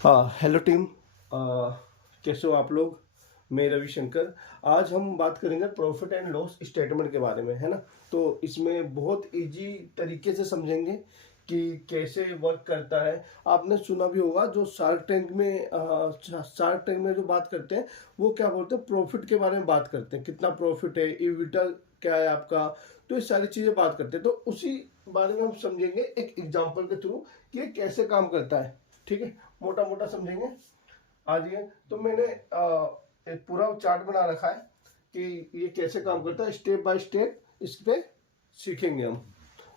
हाँ, hello team. कैसे हो आप लोग? मैं रविशंकर। आज हम बात करेंगे प्रॉफिट एंड लॉस स्टेटमेंट के बारे में, है ना? तो इसमें बहुत इजी तरीके से समझेंगे कि कैसे वर्क करता है। आपने सुना भी होगा जो शार्क टैंक में जो बात करते हैं वो क्या बोलते हैं, प्रॉफिट के बारे में बात करते हैं, कितना प्रॉफिट है, इविटा क्या है आपका। तो ये सारी चीज़ें बात करते हैं, तो उसी बारे में हम समझेंगे एक एग्जाम्पल के थ्रू कि ये कैसे काम करता है। ठीक है, मोटा मोटा समझेंगे। आज ये तो मैंने एक पूरा चार्ट बना रखा है कि ये कैसे काम करता है, स्टेप बाय स्टेप इस पे सीखेंगे हम।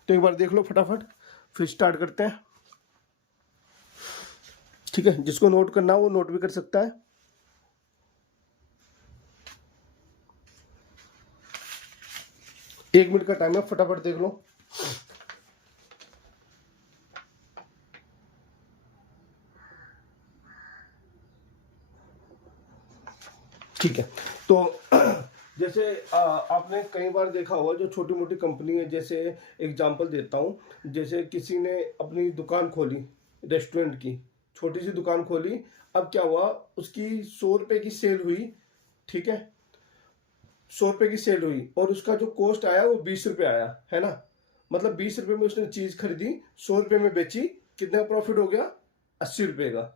तो एक बार देख लो फटाफट, फिर स्टार्ट करते हैं। ठीक है, जिसको नोट करना हो वो नोट भी कर सकता है। एक मिनट का टाइम है, फटाफट देख लो। ठीक है, तो जैसे आपने कई बार देखा होगा जो छोटी मोटी कंपनी है, जैसे एग्जांपल देता हूँ, जैसे किसी ने अपनी दुकान खोली, रेस्टोरेंट की छोटी सी दुकान खोली। अब क्या हुआ, उसकी 100 रुपए की सेल हुई। ठीक है, 100 रुपए की सेल हुई और उसका जो कॉस्ट आया वो 20 रुपए आया, है ना? मतलब 20 रुपए में उसने चीज खरीदी, 100 रुपए में बेची, कितना प्रॉफिट हो गया? 80 रुपए का।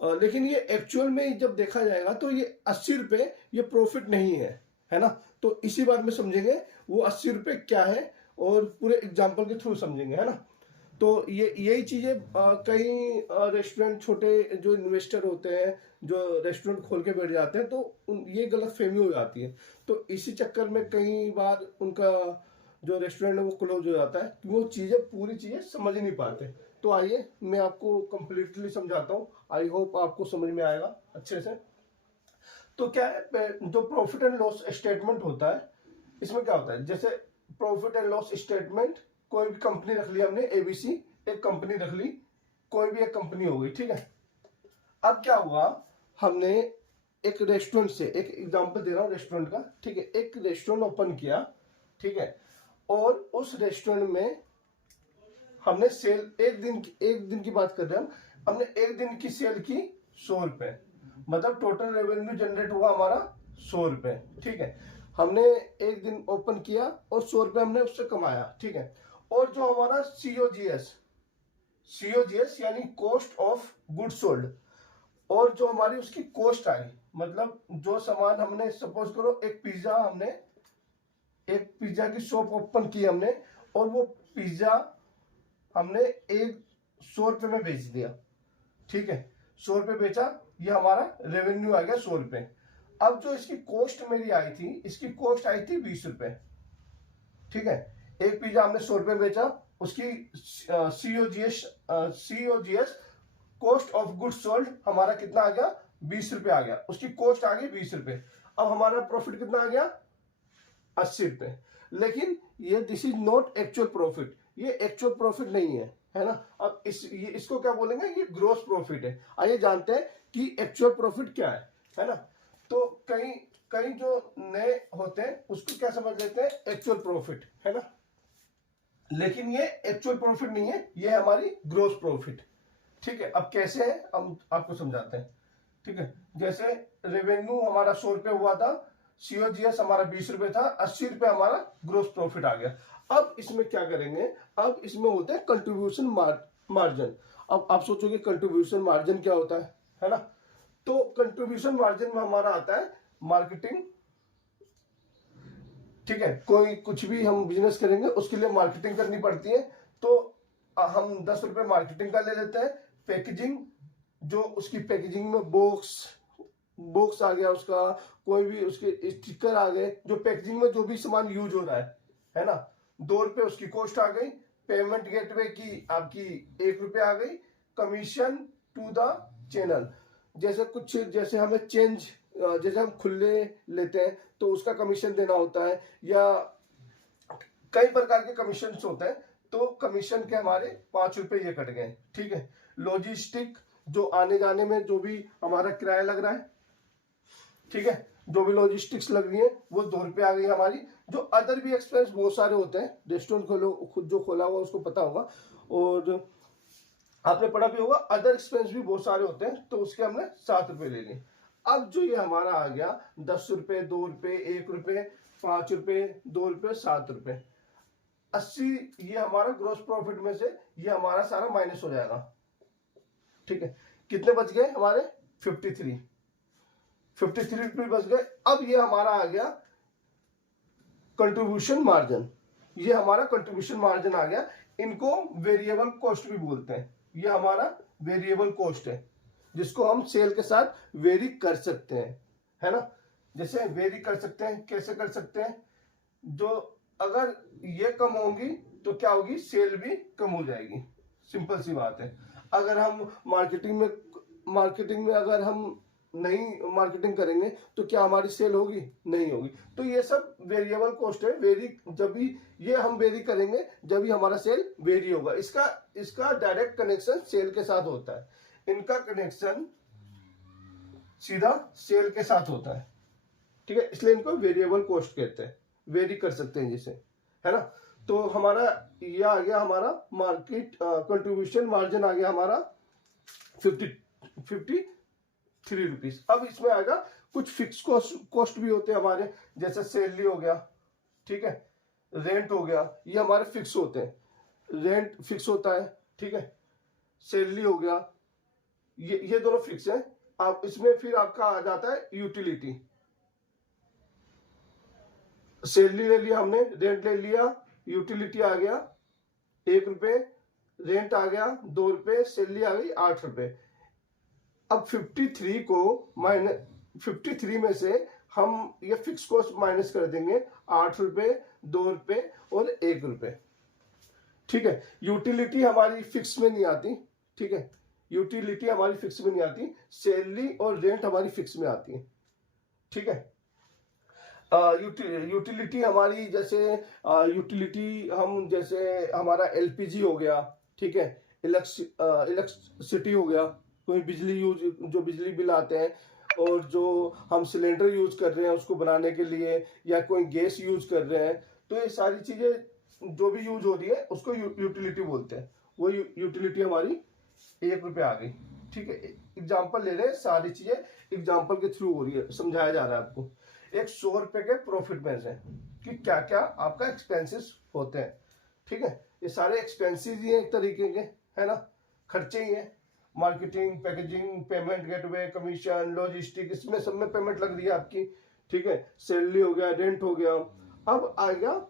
लेकिन ये एक्चुअल में जब देखा जाएगा तो ये 80 रुपए ये प्रॉफिट नहीं है ना? तो इसी बात में समझेंगे वो 80 रुपए क्या है, और पूरे एग्जाम्पल के थ्रू समझेंगे, है ना? तो ये यही चीजें कई रेस्टोरेंट, छोटे जो इन्वेस्टर होते हैं जो रेस्टोरेंट खोल के बैठ जाते हैं, तो ये गलत फहमी हो जाती है। तो इसी चक्कर में कई बार उनका जो रेस्टोरेंट है वो क्लोज हो जाता है कि वो चीजें, पूरी चीजें समझ नहीं पाते। तो आइए मैं आपको कंप्लीटली समझाता हूँ, आई होप आपको समझ में आएगा अच्छे से। तो क्या है, जो प्रॉफिट एंड लॉस स्टेटमेंट होता है, इसमें क्या होता है, जैसे प्रॉफिट एंड लॉस स्टेटमेंट, कोई भी कंपनी रख ली हमने, एबीसी एक कंपनी रख ली, कोई भी एक कंपनी हो गई। ठीक है, अब क्या हुआ, हमने एक रेस्टोरेंट से, एक एग्जांपल दे रहा हूँ रेस्टोरेंट का। ठीक है, एक रेस्टोरेंट ओपन किया। ठीक है, और उस रेस्टोरेंट में हमने सेल, एक दिन की बात कर रहे हैं हम, हमने एक दिन की सेल की 100 रुपए, मतलब टोटल रेवेन्यू जनरेट हुआ हमारा 100 रुपए। ठीक है, हमने एक दिन ओपन किया और 100 रुपए हमने उससे कमाया। ठीक है, और जो हमारा सीओजीएस यानी कॉस्ट ऑफ गुड सोल्ड, और जो हमारी उसकी कॉस्ट आई, मतलब जो सामान हमने, सपोज करो एक पिज्जा, हमने एक पिज्जा की शॉप ओपन की हमने, और वो पिज्जा हमने एक 100 रुपए में बेच दिया। ठीक है, 100 रुपए बेचा, ये हमारा रेवेन्यू आ गया 100 रुपए। अब जो इसकी कॉस्ट मेरी आई थी, इसकी कॉस्ट आई थी 20 रुपए। ठीक है, एक पिज्जा हमने 100 रुपए बेचा, उसकी COGS cost of good sold हमारा कितना आ गया? 20 रुपए आ गया, उसकी कॉस्ट आ गई 20 रुपए। अब हमारा प्रॉफिट कितना आ गया? 80 रुपए। लेकिन ये this is not actual profit, ये एक्चुअल प्रॉफिट नहीं है ना? अब इसको क्या बोलेंगे, ये ग्रोस प्रॉफिट है। आइए जानते हैं कि एक्चुअल प्रॉफिट क्या है ना? तो कई कई जो नए होते हैं उसको क्या समझ लेते हैं, एक्चुअल प्रॉफिट, है ना? लेकिन ये एक्चुअल प्रॉफिट नहीं है, ये हमारी ग्रोस प्रॉफिट। ठीक है, अब कैसे है हम आपको समझाते हैं। ठीक है, जैसे रेवेन्यू हमारा 100 रुपए हुआ था, सीओजीएस हमारा 20 रुपए था, 80 रुपए हमारा ग्रोस प्रॉफिट आ गया। अब इसमें क्या करेंगे, अब इसमें होते हैं कंट्रीब्यूशन मार्जिन। अब आप सोचोगे कंट्रीब्यूशन मार्जिन क्या होता है ना? तो कंट्रीब्यूशन मार्जिन में हमारा आता है मार्केटिंग। ठीक है, कोई कुछ भी हम बिजनेस करेंगे उसके लिए मार्केटिंग करनी पड़ती है। तो हम 10 रुपए मार्केटिंग का ले लेते हैं। पैकेजिंग, जो उसकी पैकेजिंग में बॉक्स बॉक्स आ गया उसका, कोई भी उसके स्टिकर आ गए, जो पैकेजिंग में जो भी सामान यूज हो रहा है ना, 2 रुपए उसकी कॉस्ट आ गई। पेमेंट गेटवे की आपकी 1 रुपए आ गई। कमीशन टू द चैनल, जैसे कुछ, जैसे हमें चेंज, जैसे हम खुले लेते हैं तो उसका कमीशन देना होता है, या कई प्रकार के कमीशन होते हैं। तो कमीशन के हमारे 5 रुपए ये कट गए। ठीक है, लॉजिस्टिक, जो आने जाने में जो भी हमारा किराया लग रहा है, ठीक है, जो भी लॉजिस्टिक्स लग रही है वो 2 रुपए आ गई हमारी। जो अदर भी एक्सपेंस बहुत सारे होते हैं, रेस्टोरेंट खोलो, खुद जो खोला हुआ उसको पता होगा। और आपने पढ़ा भी होगा, अदर एक्सपेंस भी बहुत सारे होते हैं, तो उसके हमने 7 रुपए ले लिए। अब जो ये हमारा आ गया 10 रुपए, 2 रुपए, 1 रुपए, 5 रुपए, 2 रुपए, 7 रुपए, 80, ये हमारा ग्रॉस प्रॉफिट में से ये हमारा सारा माइनस हो जाएगा। ठीक है, कितने बच गए हमारे? 53 रुपए बच गए। अब ये हमारा आ गया कंट्रीब्यूशन मार्जिन, ये हमारा कंट्रीब्यूशन मार्जिन आ गया। इनको वेरिएबल कॉस्ट भी बोलते हैं। ये हमारा वेरिएबल कॉस्ट है जिसको हम सेल के साथ वेरी कर सकते हैं, है ना। जैसे वेरी कर सकते हैं, कैसे कर सकते हैं? जो अगर ये कम होंगी तो क्या होगी? सेल भी कम हो जाएगी, सिंपल सी बात है। अगर हम मार्केटिंग में अगर हम नहीं मार्केटिंग करेंगे तो क्या हमारी सेल होगी? नहीं होगी। तो ये सब वेरिएबल कॉस्ट है। वेरी जब भी ये हम वेरी करेंगे जब भी हमारा सेल वेरी होगा। इसका डायरेक्ट कनेक्शन सेल के साथ होता है, इनका कनेक्शन सीधा सेल के साथ होता है। ठीक है, इसलिए इनको वेरिएबल कॉस्ट कहते हैं, वेरी कर सकते हैं जिसे, है ना। तो हमारा यह आ गया हमारा मार्केट कंट्रीब्यूशन मार्जिन आ गया हमारा 53 रुपीज। अब इसमें आएगा कुछ फिक्स कॉस्ट भी होते हैं हमारे, जैसे सैलरी हो गया, ठीक है, रेंट हो गया, ये हमारे फिक्स होते हैं। रेंट फिक्स होता है, ठीक है, सैलरी हो गया, ये दोनों फिक्स है। अब इसमें फिर आपका आ जाता है यूटिलिटी। सैलरी ले लिया हमने, रेंट ले लिया, यूटिलिटी आ गया 1 रुपए, रेंट आ गया 2 रुपए, सैलरी आ गई 8 रुपए। अब 53 में से हम ये फिक्स कॉस्ट माइनस कर देंगे, 8 रुपए, 2 रुपए और 1 रुपए। ठीक है, यूटिलिटी हमारी फिक्स में नहीं आती। ठीक है, यूटिलिटी हमारी फिक्स में नहीं आती, सैलरी और रेंट हमारी फिक्स में आती है। ठीक है, यूटिलिटी हमारी जैसे यूटिलिटी हम जैसे हमारा एलपीजी हो गया, ठीक है, इलेक्ट्रिसिटी हो गया, कोई बिजली जो बिजली बिल आते हैं, और जो हम सिलेंडर यूज कर रहे हैं उसको बनाने के लिए, या कोई गैस यूज कर रहे हैं, तो ये सारी चीजें जो भी यूज हो रही है उसको यूटिलिटी बोलते हैं। वो यूटिलिटी हमारी 1 रुपये आ गई। ठीक है, एग्जाम्पल ले रहे हैं, सारी चीजें एग्जाम्पल के थ्रू हो रही है, समझाया जा रहा है आपको। एक 100 रुपए के प्रॉफिट में से कि क्या क्या आपका एक्सपेंसेस होते हैं। ठीक है, ये सारे एक्सपेंसेस ही हैं एक तरीके के, है ना, खर्चे ही हैं। Marketing, packaging, payment gateway, commission, logistic, इसमें सब में पेमेंट लग रही है आपकी। ठीक है, सैलरी हो गया, रेंट हो गया। अब आएगा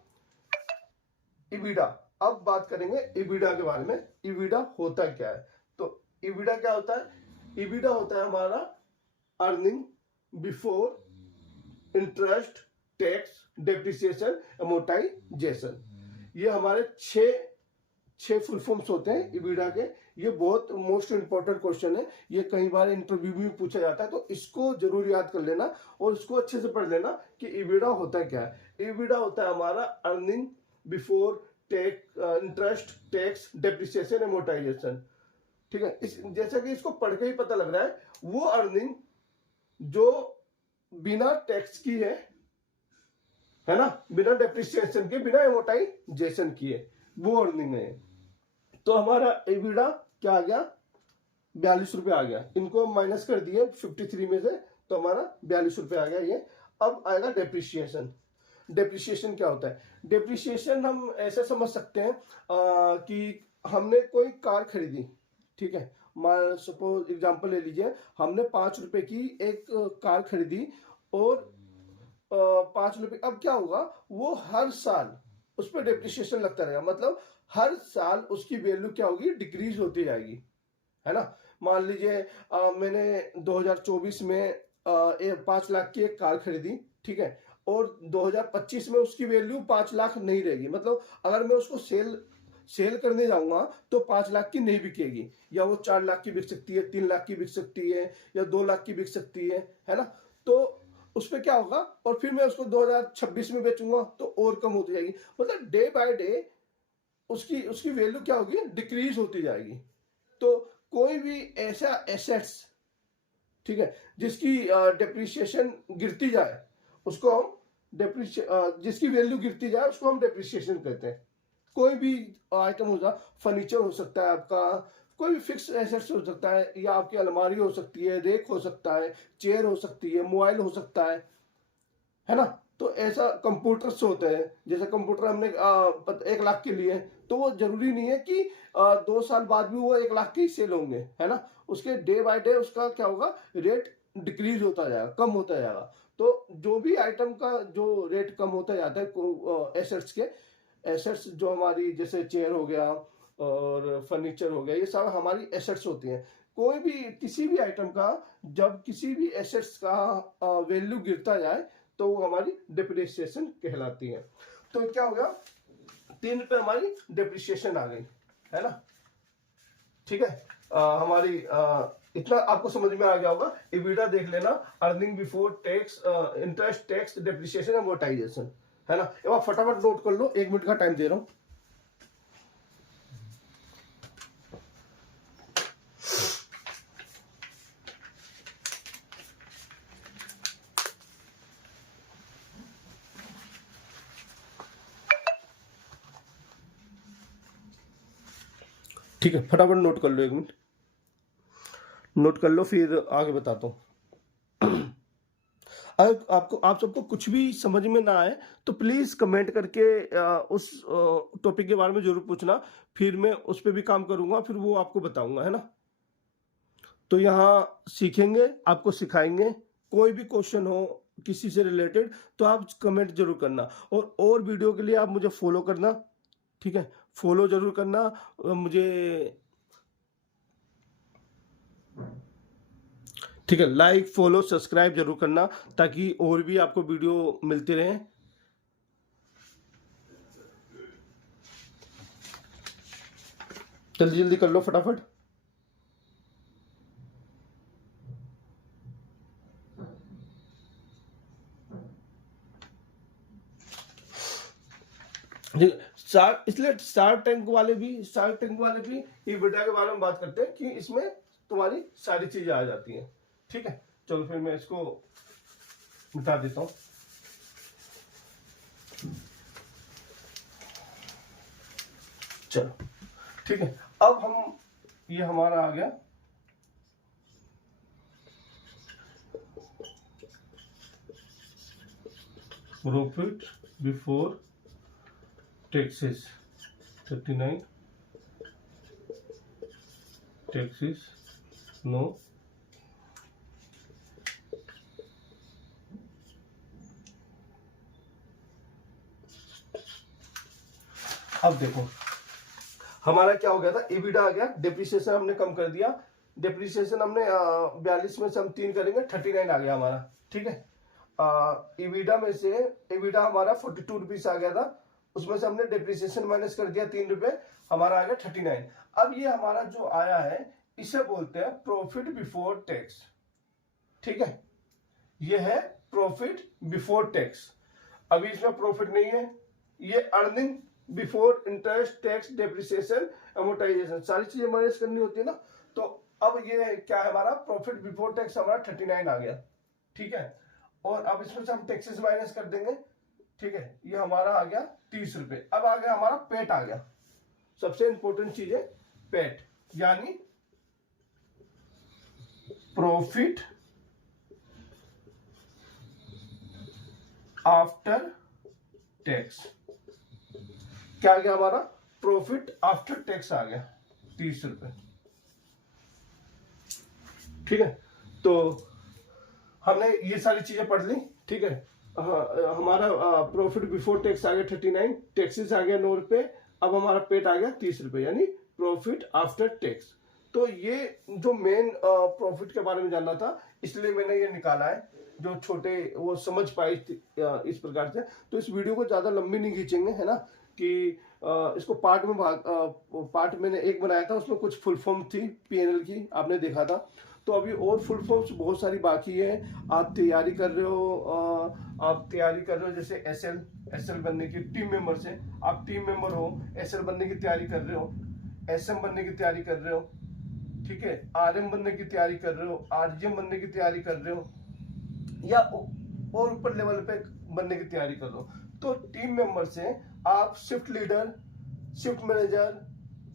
इबिडा। अब बात करेंगे इबिडा के बारे में। इबिडा होता क्या है? तो इबिडा क्या होता है? इबिडा होता है हमारा earning before interest, tax, depreciation, amortisation. ये हमारे छह फुल फॉर्म्स होते हैं इबिडा के। ये बहुत मोस्ट इंपॉर्टेंट क्वेश्चन है, ये कई बार इंटरव्यू में पूछा जाता है, तो इसको जरूर याद कर लेना और इसको अच्छे से पढ़ लेना कि इबिडा होता है क्या है। इबिडा होता है हमारा earning before interest, tax, depreciation, amortisation. ठीक है, जैसा कि इसको पढ़ के ही पता लग रहा है, वो अर्निंग जो बिना टैक्स की है ना, बिना डेप्रिसिएशन के, बिना एमोर्टाइजेशन किए, वो अर्निंग है। तो हमारा एबिडा क्या आ गया? 42 रुपए आ गया। इनको माइनस कर दिए 53 में से, तो हमारा 42 रुपए आ गया ये। अब आएगा डेप्रिसिएशन। डेप्रिसिएशन क्या होता है? डेप्रिसिएशन हम ऐसे समझ सकते हैं कि हमने कोई कार खरीदी, ठीक है, सपोज एग्जांपल ले लीजिए, हमने 5 रुपए की एक कार खरीदी और 5 रुपए। अब क्या होगा, वो हर साल उस पर डेप्रिसिएशन लगता रहेगा, मतलब हर साल उसकी वैल्यू क्या होगी? डिक्रीज होती जाएगी, है ना। मान लीजिए मैंने 2024 में 5 लाख की एक कार खरीदी, ठीक है, और 2025 में उसकी वैल्यू 5 लाख नहीं रहेगी। मतलब अगर मैं उसको सेल करने जाऊंगा तो 5 लाख की नहीं बिकेगी, या वो 4 लाख की बिक सकती है, 3 लाख की बिक सकती है, या 2 लाख की बिक सकती है ना। तो उस पर क्या होगा, और फिर मैं उसको 2026 में बेचूंगा तो और कम होती जाएगी। मतलब डे बाय डे उसकी वैल्यू क्या होगी? डिक्रीज होती जाएगी। तो कोई भी ऐसा एसेट्स, ठीक है, जिसकी डेप्रिसिएशन गिरती जाए उसको हम जिसकी वैल्यू गिरती जाए उसको हम डेप्रिसिएशन कहते हैं। कोई भी आइटम होगा, फर्नीचर हो सकता है आपका, कोई भी फिक्स एसेट्स हो सकता है, या आपकी अलमारी हो सकती है, रेक हो सकता है, चेयर हो सकती है, मोबाइल हो सकता है ना। तो ऐसा कंप्यूटर्स होते हैं, जैसे कंप्यूटर हमने 1 लाख के लिए, तो वो जरूरी नहीं है कि 2 साल बाद भी वो 1 लाख के ही सेल होंगे, है ना। उसके डे बाय डे उसका क्या होगा, रेट डिक्रीज होता जाएगा, कम होता जाएगा। तो जो भी आइटम का जो रेट कम होता जाता है एसेट्स के, एसेट्स जो हमारी जैसे चेयर हो गया और फर्नीचर हो गया, ये सब हमारी एसेट्स होती हैं। कोई भी किसी भी आइटम का जब किसी भी एसेट्स का वैल्यू गिरता जाए तो वो हमारी डिप्रिसिएशन कहलाती है। तो क्या हो गया, 3 रुपए हमारी डिप्रिसिएशन आ गई, है ना। ठीक है, हमारी इतना आपको समझ में आ गया होगा। इबिटा देख लेना, earning before tax, interest, tax, depreciation, amortisation, है ना। अब आप फटाफट नोट कर लो, 1 मिनट का टाइम दे रहा हूं। ठीक है, फटाफट नोट कर लो, 1 मिनट नोट कर लो, फिर आगे बताता हूँ। अगर आप सबको कुछ भी समझ में ना आए तो प्लीज कमेंट करके उस टॉपिक के बारे में जरूर पूछना, फिर मैं उस पर भी काम करूंगा, फिर वो आपको बताऊंगा, है ना। तो यहाँ सीखेंगे, आपको सिखाएंगे। कोई भी क्वेश्चन हो किसी से रिलेटेड तो आप कमेंट जरूर करना, और वीडियो के लिए आप मुझे फॉलो करना, ठीक है, फॉलो जरूर करना मुझे, ठीक है। लाइक, फॉलो, सब्सक्राइब जरूर करना ताकि और भी आपको वीडियो मिलते रहें। जल्दी जल्दी कर लो फटाफट। इसलिए शार्क टैंक वाले भी ये वीडियो के बारे में बात करते हैं कि इसमें तुम्हारी सारी चीजें आ जाती हैं। ठीक है, चलो फिर मैं इसको मिटा देता हूं। चलो ठीक है, अब हम ये हमारा आ गया profit before taxes 39, taxes no, अब देखो हमारा क्या हो गया था, एबिटा आ गया, डेप्रिसिएशन हमने कम कर दिया, डेप्रिसिएशन हमने 42 में से हम 3 करेंगे 39 आ गया हमारा। ठीक है, एबिटा में से एबिटा हमारा 42 रुपीज आ गया था, उसमें से हमने डेप्रिसिएशन माइनस कर दिया 3 रुपए, हमारा आ गया 39। अब ये हमारा जो आया है इसे बोलते हैं प्रॉफिट बिफोर टैक्स। ठीक है, ये है प्रॉफिट बिफोर टैक्स। अभी इसमें प्रॉफिट नहीं है, ये earning before interest, tax, depreciation, amortisation, सारी चीजें माइनस करनी होती है ना। तो अब ये क्या है, हमारा प्रॉफिट बिफोर टैक्स हमारा 39 आ गया। ठीक है, और अब इसमें से हम टैक्सेस माइनस कर देंगे। ठीक है, ये हमारा आ गया 30 रुपए। अब आ गया हमारा पेट आ गया, सबसे इंपॉर्टेंट चीज है पेट, यानी प्रॉफिट आफ्टर टैक्स। क्या आ गया हमारा, प्रॉफिट आफ्टर टैक्स आ गया 30 रुपए। ठीक है, तो हमने ये सारी चीजें पढ़ ली। ठीक है, हमारा प्रॉफिट बिफोर टैक्स आ गया 39, टैक्सेस आ गया 9 रुपए, अब हमारा पेट आ गया 30 रुपए, यानी प्रॉफिट आफ्टर टैक्स। तो ये जो मेन प्रॉफिट के बारे में जानना था, इसलिए मैंने ये निकाला है, जो छोटे वो समझ पाए इस प्रकार से। तो इस वीडियो को ज्यादा लंबी नहीं खींचेंगे, है ना, कि इसको पार्ट मैंने एक बनाया था, उसमें कुछ फुल फॉर्म थी पीएनएल की, आपने देखा था। तो अभी और फुल फॉर्म्स बहुत सारी बाकी है। आप तैयारी कर रहे हो, जैसे एसएल बनने की, टीम मेंबर से आप टीम मेंबर हो, एसएल बनने की तैयारी कर रहे हो, एसएम बनने की तैयारी कर रहे हो, ठीक है, आरएम बनने की तैयारी कर रहे हो, आरजीएम बनने की तैयारी कर रहे हो, या और ऊपर लेवल पे बनने की तैयारी कर रहे हो, तो टीम मेंबर से आप shift leader, shift manager,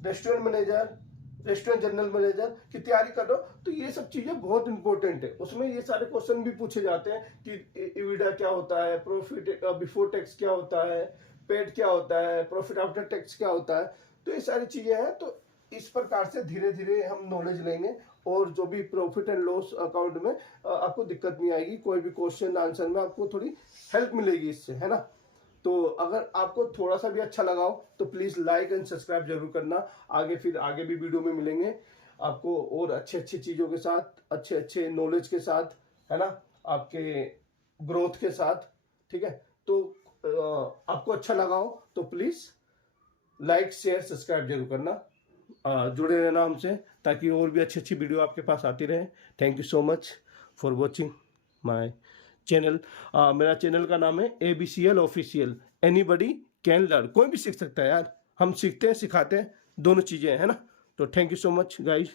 restaurant manager, restaurant general manager की तैयारी कर रहे हो, तो ये सब चीजें बहुत इंपॉर्टेंट है। उसमें ये सारे क्वेश्चन भी पूछे जाते हैं कि इविडा क्या होता है, प्रॉफिट बिफोर टैक्स क्या होता है, पेड क्या होता है, प्रॉफिट आफ्टर टैक्स क्या होता है। तो ये सारी चीजें हैं। तो इस प्रकार से धीरे धीरे हम नॉलेज लेंगे और जो भी प्रॉफिट एंड लॉस अकाउंट में आपको दिक्कत नहीं आएगी। कोई भी क्वेश्चन आंसर में आपको थोड़ी हेल्प मिलेगी इससे, है ना। तो अगर आपको थोड़ा सा भी अच्छा लगा हो तो प्लीज लाइक एंड सब्सक्राइब जरूर करना। आगे भी वीडियो में मिलेंगे आपको और अच्छे अच्छे चीजों के साथ, अच्छे अच्छे नॉलेज के साथ, है ना, आपके ग्रोथ के साथ। ठीक है, तो आपको अच्छा लगा हो तो प्लीज लाइक शेयर सब्सक्राइब जरूर करना। जुड़े रहना हमसे ताकि और भी अच्छी अच्छी वीडियो आपके पास आती रहे। Thank you so much for watching my channel. मेरा चैनल का नाम है ABCL official. Anybody can learn, कोई भी सीख सकता है यार। हम सीखते हैं, सिखाते हैं, दोनों चीज़ें हैं ना। तो thank you so much guys.